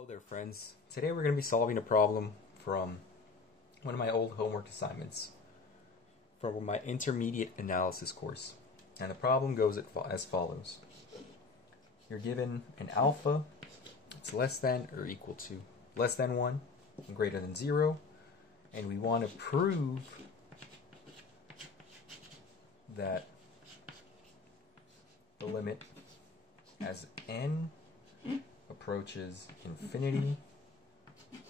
Hello there, friends. Today we're going to be solving a problem from one of my old homework assignments from my intermediate analysis course. And the problem goes as follows. You're given an alpha, it's less than or equal to less than 1 and greater than 0, and we want to prove that the limit as n approaches infinity,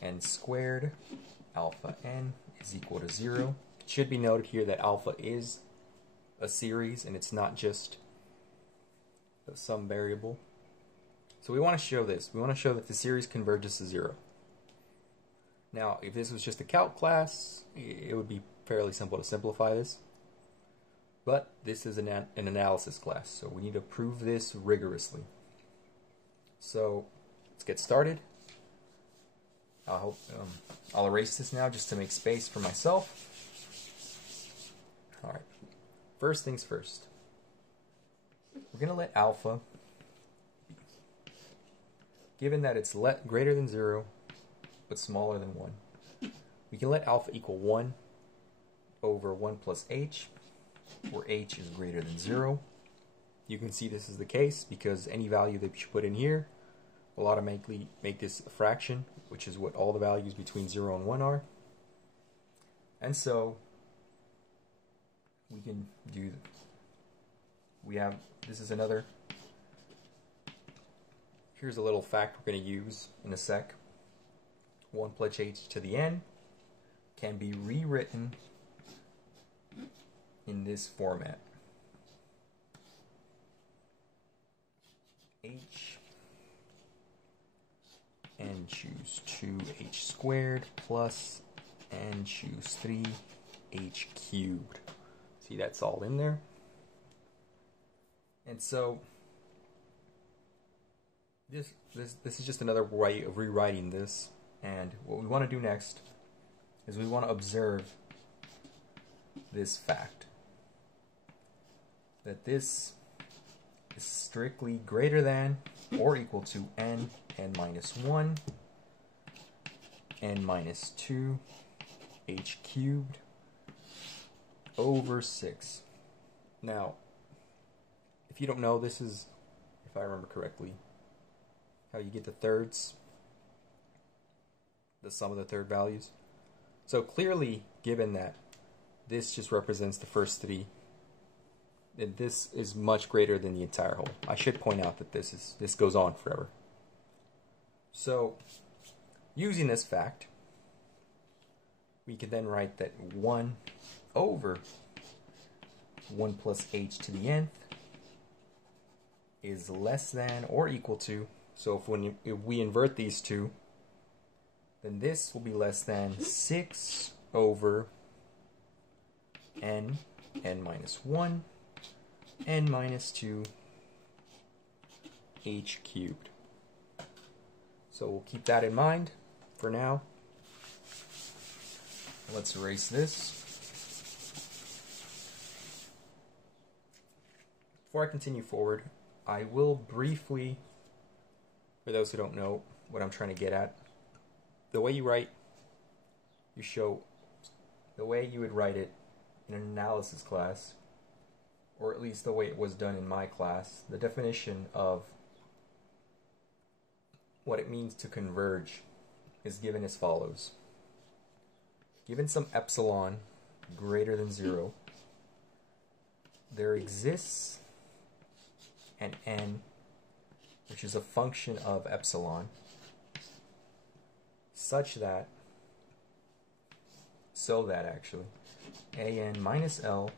n squared alpha n is equal to 0. It should be noted here that alpha is a series and it's not just some variable. So we want to show this. We want to show that the series converges to 0. Now, if this was just a calc class, it would be fairly simple to simplify this. But this is an analysis class, so we need to prove this rigorously. So let's get started. I'll erase this now just to make space for myself. Alright, first things first. We're going to let alpha, given that it's greater than 0 but smaller than 1, we can let alpha equal 1 over 1 plus h, where h is greater than 0. You can see this is the case because any value that you put in here will automatically make this a fraction, which is what all the values between 0 and 1 are. And so we can do, this is another, here's a little fact we're going to use in a sec. 1 plus h to the n can be rewritten in this format. H n choose 2h squared plus n choose 3h cubed. See, that's all in there. And so this is just another way of rewriting this. And what we want to do next is we want to observe this fact, that this is strictly greater than or equal to n minus 1, n minus 2, h cubed over 6. Now, if you don't know, this is, if I remember correctly, how you get the thirds, the sum of the third values. So clearly, given that this just represents the first 3, then this is much greater than the entire whole. I should point out that this goes on forever. So, using this fact, we can then write that 1 over 1 plus h to the nth is less than or equal to, so if we invert these two, then this will be less than 6 over n minus 1, n minus 2, h cubed. So we'll keep that in mind for now. Let's erase this. Before I continue forward, I will briefly, for those who don't know what I'm trying to get at, the way you write, the way you would write it in an analysis class, or at least the way it was done in my class, the definition of what it means to converge is given as follows. Given some epsilon greater than 0, there exists an n which is a function of epsilon so that actually an minus l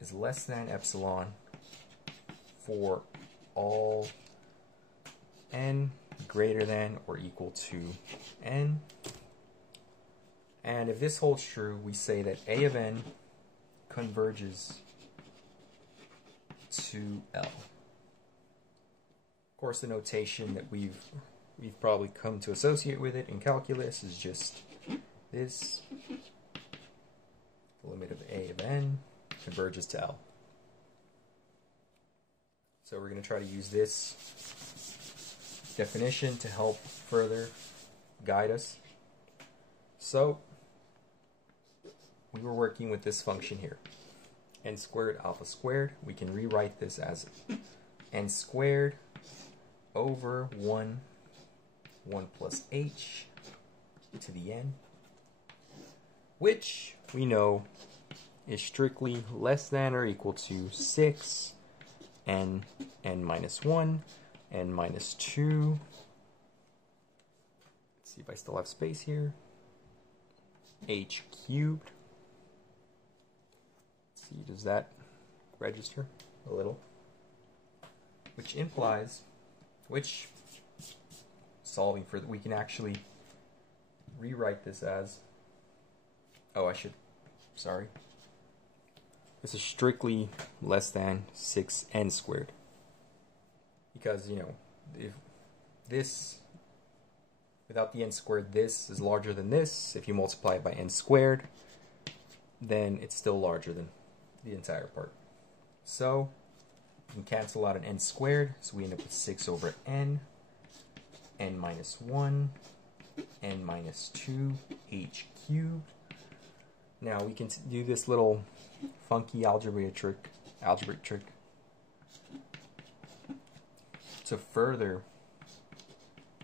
is less than epsilon for all n greater than or equal to n. And if this holds true, we say that a of n converges to L. Of course, the notation that we've probably come to associate with it in calculus is just this. The limit of a of n converges to L. So we're going to try to use this definition to help further guide us. So we were working with this function here, n squared alpha squared. We can rewrite this as n squared over 1 plus h to the n, which we know is strictly less than or equal to 6 n minus 1, n minus 2. Let's see if I still have space here. H cubed. Let's see, does that register a little? Which implies, solving for, we can actually rewrite this as, sorry. This is strictly less than 6n squared. Because, you know, if this, without the n squared, this is larger than this. If you multiply it by n squared, then it's still larger than the entire part. So, we can cancel out an n squared, so we end up with 6 over n minus 1, n minus 2, h cubed. Now we can do this little funky algebraic trick to further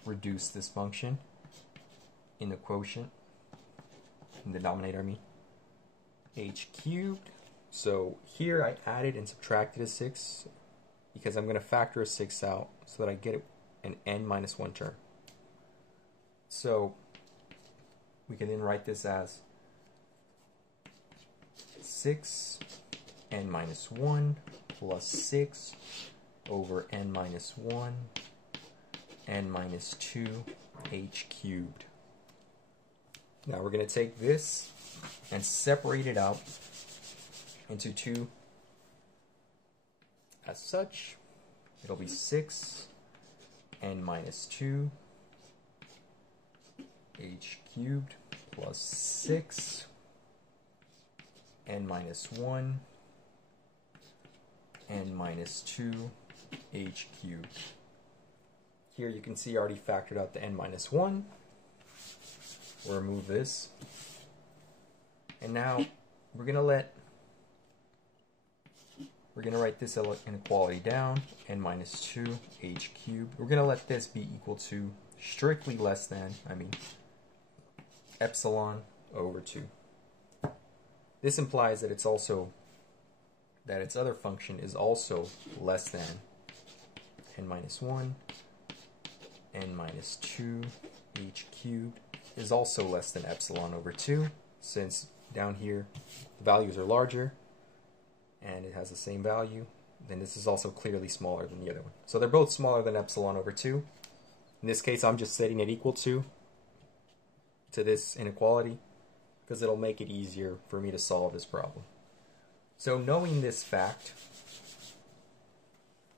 reduce this function in the quotient, in the denominator, I mean, h cubed. So here I added and subtracted a 6 because I'm going to factor a 6 out so that I get an n minus 1 term. So we can then write this as 6 n minus 1 plus 6 over n minus 1 n minus 2 h cubed. Now we're going to take this and separate it out into 2 as such. It'll be 6 n minus 2 h cubed plus 6 n minus 1 n minus 2 h cubed. Here you can see I already factored out the n minus 1. We'll remove this. And now we're going to write this inequality down, n minus 2 h cubed. We're going to let this be equal to strictly less than, epsilon over 2. This implies that its other function is also less than n minus 1, n minus 2, h cubed is also less than epsilon over 2, since down here the values are larger and it has the same value, then this is also clearly smaller than the other one. So they're both smaller than epsilon over 2. In this case, I'm just setting it equal to this inequality because it'll make it easier for me to solve this problem. So knowing this fact,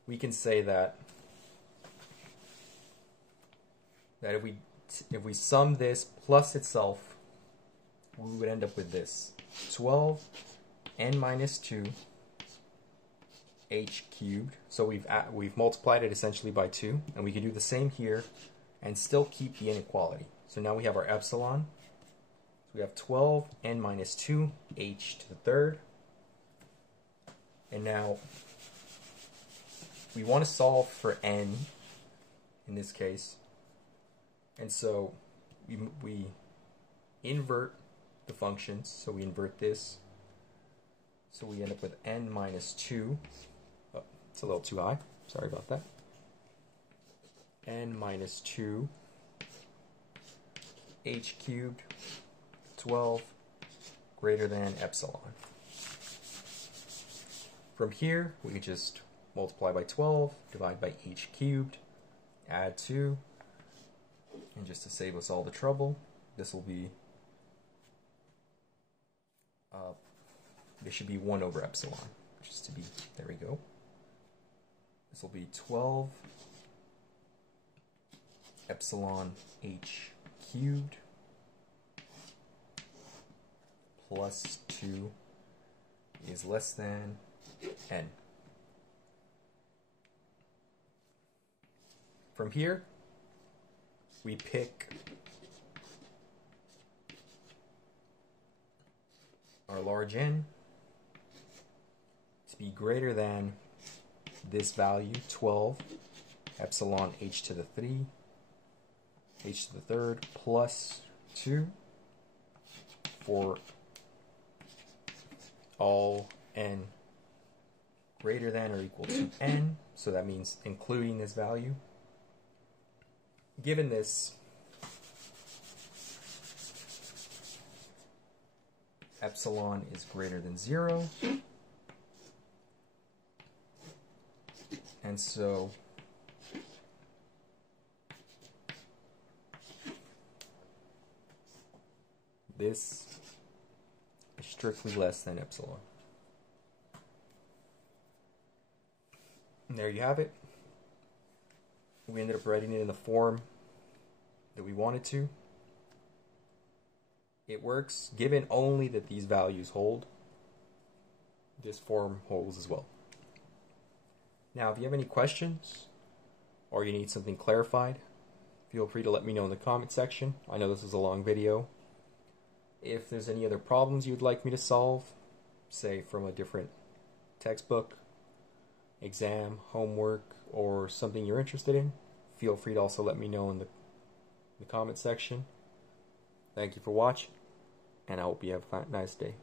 we can say that if we sum this plus itself, we would end up with this: 12 n minus 2 h cubed. So we've multiplied it essentially by 2, and we can do the same here and still keep the inequality. So now we have our epsilon. So we have 12 n minus 2 h to the third. And now we want to solve for n in this case. And so we invert the functions. So we invert this. So we end up with n minus 2. Oh, it's a little too high. Sorry about that. N minus 2 h cubed 12 greater than epsilon. From here, we can just multiply by 12, divide by h cubed, add 2, and just to save us all the trouble, this will be, this should be 1 over epsilon, just to be, there we go. This will be 12 epsilon h cubed plus 2 is less than n. From here, we pick our large N to be greater than this value, 12 epsilon h to the 3, h to the third, plus 2 for all n greater than or equal to n, so that means including this value. Given this, epsilon is greater than 0, and so this is strictly less than epsilon. And there you have it. We ended up writing it in the form that we wanted to. It works given only that these values hold. This form holds as well. Now, if you have any questions or you need something clarified, feel free to let me know in the comment section. I know this is a long video. If there's any other problems you'd like me to solve, say from a different textbook, exam, homework, or something you're interested in, feel free to also let me know in the comment section. Thank you for watching, and I hope you have a nice day.